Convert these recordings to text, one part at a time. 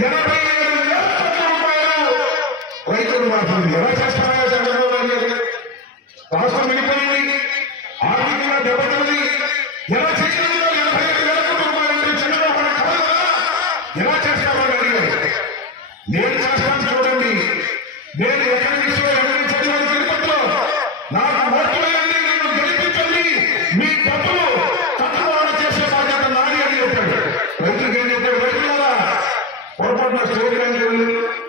87,000 కోట్ల రూపాయలు రైతులు మాత్రం ఎలా చేస్తున్నారో చంద్రబాబు నాయుడు గారు. రాష్ట్రం వెళ్ళిపోయింది, ఆర్థికంగా దెబ్బతింది. ఎలా చేయగలిగినా 85,000 కోట్ల రూపాయలు చంద్రబాబు నాయుడు కాదు కదా, ఎలా చేస్తామని అడిగారు. నేను చేస్తాను చూడండి, నేను ఎకనామిక్స్ లో ఎంఎస్ చదివాను తిరుపతిలో, నాకు ఓట్లు వేయండి, నన్ను గెలిపించండి, మీ డబ్బులు తక్కువ చేసే బాధ్యత నాది అని చెప్పాడు. రైతులకు ఏం చెప్పాడు? రైతులారా పొరపాటున స్టేట్ బ్యాంకులు,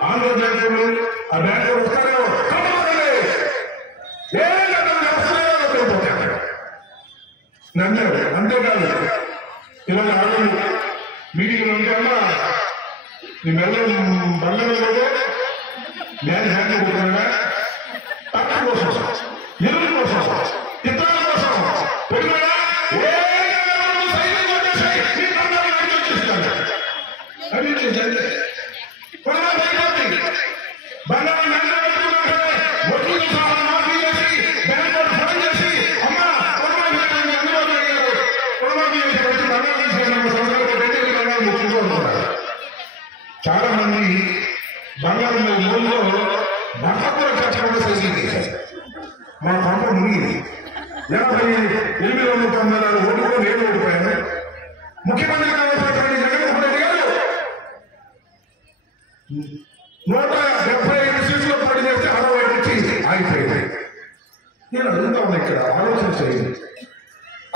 ఆంధ్ర బ్యాంకులు, ఆ బ్యాంకులు వస్తారో నమ్మారు. అంతేకాదు ఇలాగ ఆడలు మీటింగ్లు ఉంటామా, నీ మెల్లం బంగారం లేదో నేను హ్యాండ్ కొడుతున్నా, ట్రాక్టర్ కోసం, ఎరువుల కోసం, ఇతరుల కోసం పెరుగుడా అది బంగారం వడ్డీలు మాఫీ చేసి బ్యాంకు ఫోన్ చేసి అమ్మా చాలా మంది బంగారం లోన్లో భర్త కూడా చర్చకుండా సైకిల్ చేశారు. మా పంట మునిగింది. 88,994 ఓట్లు నేను ఓడిపోయాను. ముఖ్యమంత్రి కావాల్సినటువంటి జగన్మోహన్ రెడ్డి గారు 175 సీట్లు పోటీ చేస్తే 60 నుంచి ఆగిపోయింది. నేను అడుగుతా ఉన్నా, ఇక్కడ ఆలోచన చేయండి.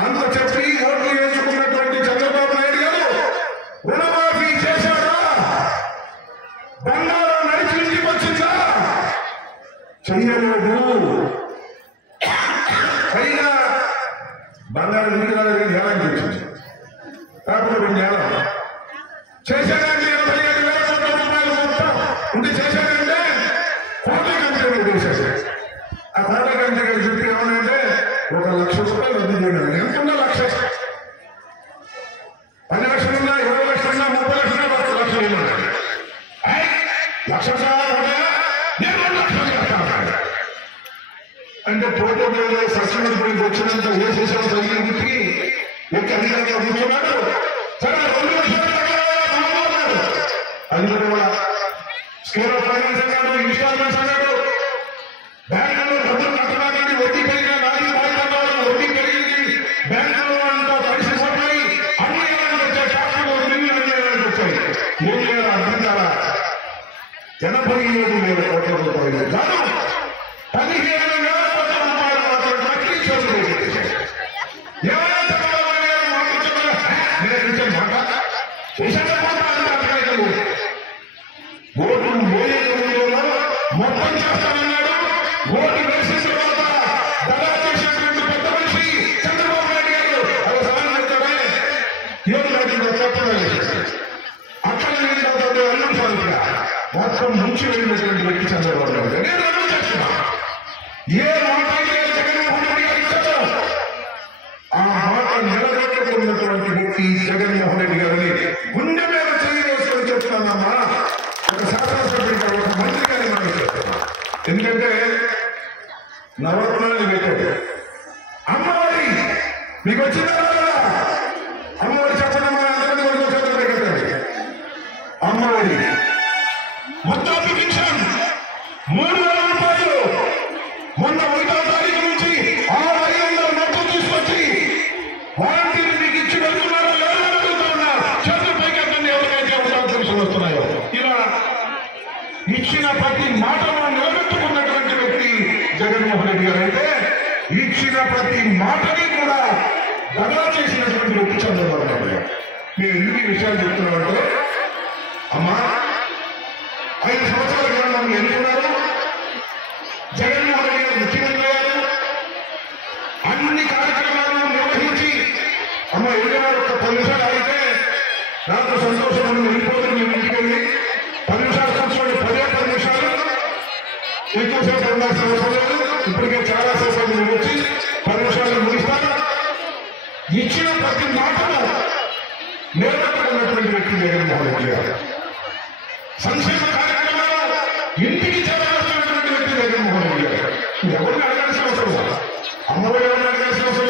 అంత చెప్పి ఓట్లు వేసుకున్నటువంటి చంద్రబాబు నాయుడు గారు రుణమాఫీ చేశారా? బంగారం నడిచి ఇంటికి వచ్చిందా? చెయ్యలేదు. పైగా బంగారం ఇంటికి రాలేదు, ఏలాంటి వచ్చింది కాకపోతే 2 ఏళ్ళ చేశాడంటే 85,000 కోట్ల రూపాయలు మొత్తం ఉంటే చేశాడంటే కోట్ల కంపెనీ చేసేసాడు. ఆ కోట్ల కంపెనీ గారు చెప్పి ఏమనంటే 1 లక్ష రూపాయలు రద్దు చేయడం. ఎంతున్నా 1 లక్ష, 10 లక్షలున్నా, 20 లక్షలున్నా, 30 లక్షలున్నా, 10 లక్షలు ఏమన్నా 1 లక్ష నేను 2 లక్షలు చేస్తాను అంటే పోటీ సస్పెండ్ వచ్చినంత వేసేసాం. తల్లికి ఎక్కడ అధికారంగా కూర్చున్నాడు. సరే 2 లక్షలు అది కూడా స్కేల్ ఆఫ్ ఫైనాన్స్ అన్నాడు, ఇన్స్టాల్మెంట్స్ అన్నాడు. బ్యాంకులో డబ్బులు కట్టడానికి వడ్డీ పెరిగిన నాది బాధ్యతలు, వడ్డీ పెరిగింది, బ్యాంకులో అంతా పైసలు పడ్డాయి, అన్ని ఏమైనా వచ్చాయి, ట్యాక్సులు అన్ని ఏమైనా వచ్చాయి. ఏం చేయాలి అర్థం కాదా? 87,000 కోట్ల రూపాయలు కాదు, 15,000 కోట్ల రూపాయలు మాత్రం నకిలీ చోటు చేశారు. ఎవరైనా ఓటు వేయడంలో మొత్తం చేస్తానన్నాడు. ఓటు వేసిన తర్వాత దళా చేసినటువంటి పెద్ద మనిషి చంద్రబాబు నాయుడు గారు అది సవాల్ పెడతాడే ఏం లేకుండా తప్పలేదు. అక్కడ నేను అన్నం సాగుతా మొత్తం ముంచి వెళ్ళినటువంటి వ్యక్తి చంద్రబాబు నాయుడు. నేను అన్నం చేస్తున్నా. ఏ మాట జగన్మోహన్ రెడ్డి గారు ఇచ్చారో ఆ మాట నిలబెట్టుకున్నటువంటి వ్యక్తి జగన్మోహన్ రెడ్డి గారిని గుండె మీద చేయి వేసుకొని చెప్తున్నానమ్మా. ఒక శాసనసభ్యుడిగా, ఒక మంత్రి గారి మాట చెప్తున్నా. ఎందుకంటే నవరత్నాలు పెట్టాడు. అమ్మఒడి మీకు వచ్చిందా? అమ్మఒడి చెప్పడం అందరినీ పెట్టండి. అమ్మఒడి ముద్దాపి పింఛన్ 3,000 రూపాయలు మొన్న 1వ తారీఖు నుంచి 6,500 నోట్లు తీసుకొచ్చి వాలంటీర్లు మీకు ఇచ్చి వెళ్తున్నారో లేదో అడుగుతున్నా. చేతులు పైకెత్తండి ఎవరికైతే అవకాశాలు వస్తున్నాయో. ఇలా ఇచ్చిన ప్రతి మాటను నిలబెట్టుకున్నటువంటి వ్యక్తి జగన్మోహన్ రెడ్డి గారు. అయితే ఇచ్చిన ప్రతి మాటని కూడా దగా చేసినటువంటి వ్యక్తి చంద్రబాబు నాయుడు గారు. మేము ఎందుకు ఈ విషయాలు చెప్తున్నామంటే, అమ్మా 5 సంవత్సరాల క్రితం మనం ఎన్నుకున్నారు. జగన్మోహన్ రెడ్డి గారు ముఖ్యమంత్రి అయ్యారు. అన్ని కార్యక్రమాలను నిర్వహించి అమ్మ ఎన్నివారు ఒక 10 నిమిషాలు ఆగితే నాకు సంతోషం వెళ్ళిపోతుంది. మేము ఇంటికి వెళ్ళి 10 నిమిషాలు కూర్చోండి. 10 నిమిషాలు ఎక్కువసేపు ఉండాల్సిన అవసరం లేదు. ఇప్పటికే చాలా సేపు మీరు వచ్చి 10 నిమిషాలు ముగిస్తారు. ఇచ్చిన ప్రతి మాటను నిలబెట్టుకున్నటువంటి వ్యక్తి జగన్మోహన్ రెడ్డి గారు. సంక్షేమ కార్యక్రమాలు ఇంటికి చేరవలసినటువంటి వ్యక్తి జగన్మోహన్ రెడ్డి గారు. ఎవరిని అడగాల్సిన అవసరం, అమ్మఒడి ఎవరిని అడగాల్సిన అవసరం,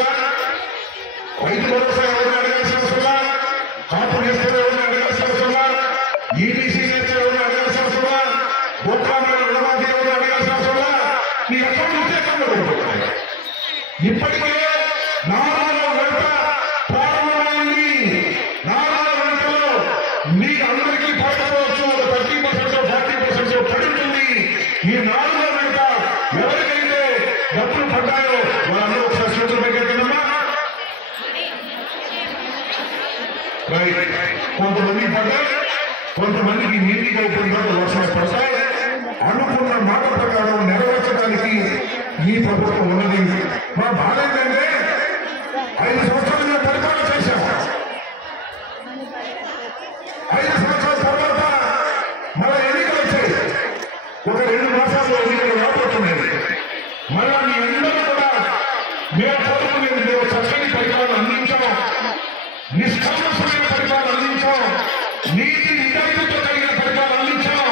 రైతు భరోసా ఎవరిని అడగాల్సిన అవసరం, కాపు నేస్తారు ఎవరిని అడగాల్సిన అవసరం, ఈబీసీ ఇప్పటికే 4వ విడత ప్రారంభమైంది. 4వ విడతలో మీకు అందరికీ పడకపోవచ్చు, 30% 40% పడుతుంది. ఈ 4వ విడత ఎవరికైతే డబ్బులు పడ్డాయో వాళ్ళందరూ ఒకసారి చేతులు పైకెత్తమ్మా. కొంతమంది పడ్డాయి, కొంతమందికి నీటికి అయిపోయిన వర్షాలు పడతాయి. అనుకున్న మాట ప్రకారం నెరవేర్చడానికి ఈ ప్రభుత్వం ఉన్నది. మా బాధ ఏంటంటే 5 సంవత్సరాలు మేము పరిపాలన చేశాం. 5 సంవత్సరాల తర్వాత మళ్ళా ఎన్నికలు వచ్చాయి. ఒక 2 మాసాల్లో ఎన్నికలు రాబోతున్నాయి. మళ్ళా మీ అందరూ కూడా మేము కోరుకునేది మేము చక్కని పరిపాలన అందించాం, నిష్కల్మషమైన పరిపాలన అందించాం, నీతి నిజాయితీతో కలిగిన పరిపాలన అందించాం.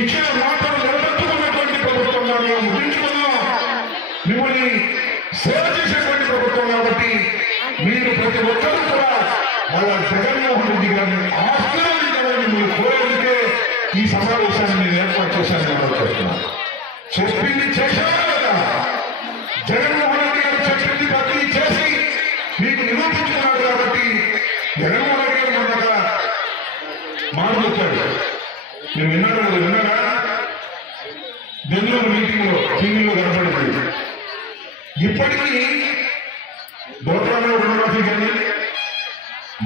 ఇచ్చిన మాటలు నిలబెట్టుకున్నటువంటి ప్రభుత్వంగా మేము ముగించుకున్నాం. మిమ్మల్ని సేవ చేసేటువంటి ప్రభుత్వం కాబట్టి మీరు ప్రతి ఒక్కరూ కూడా వాళ్ళ జగన్మోహన్ రెడ్డి గారిని ఆశీర్వదించాలని మీరు కోరేందుకే ఈ సమావేశాన్ని నేను ఏర్పాటు చేశాను. చెప్పింది చేశారా లేదా? జగన్మోహన్ రెడ్డి గారు చెప్పింది ప్రతి చేసి మీకు నిరూపించుకున్నాడు కాబట్టి జగన్మోహన్ రెడ్డి గారు మొన్నగా మాట్లాడాడు. మీరు విన్నారా? బెంగళూరు మీటింగ్లో టీవీలో కనపడింది. ఇప్పటికీ దోత్రాలో రుణమాఫీ కానీ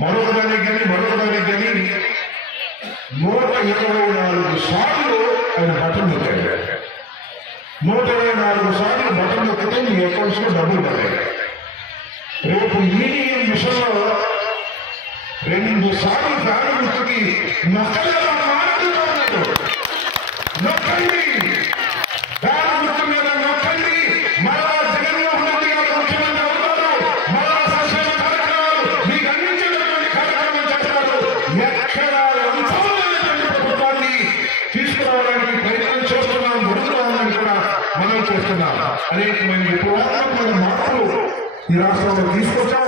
మరొకదానికి కానీ 124 సార్లు ఆయన బటన్ నొక్కాడు. 124 సార్లు బటన్ నొక్కితే మీ అకౌంట్స్ లో డబ్బులు పడ్డాయి. రేపు ఈడీఎం మిషన్లో 2 సార్లు ఫ్యాన్ గుర్తుకి నొక్కలేదా మాట్లాడుతున్నాడు. నొక్కండి, ఫ్యాన్ గుర్తు మీద నొక్కండి. మళ్ళా జగన్మోహన్ రెడ్డి గారు ముఖ్యమంత్రి అవుతారు. మళ్ళా సంక్షేమ కార్యక్రమాలు మీకు అందించేటటువంటి కార్యక్రమం చేస్తారు. ఎక్కడా లంచమైనటువంటి ప్రభుత్వాన్ని తీసుకురావడానికి ప్రయత్నం చేస్తున్నాం, ముందుకురావాలని కూడా మనం చేస్తున్నాం. అనేకమైన విప్లవాత్మకమైన మార్పులు ఈ రాష్ట్రంలో తీసుకొచ్చాం.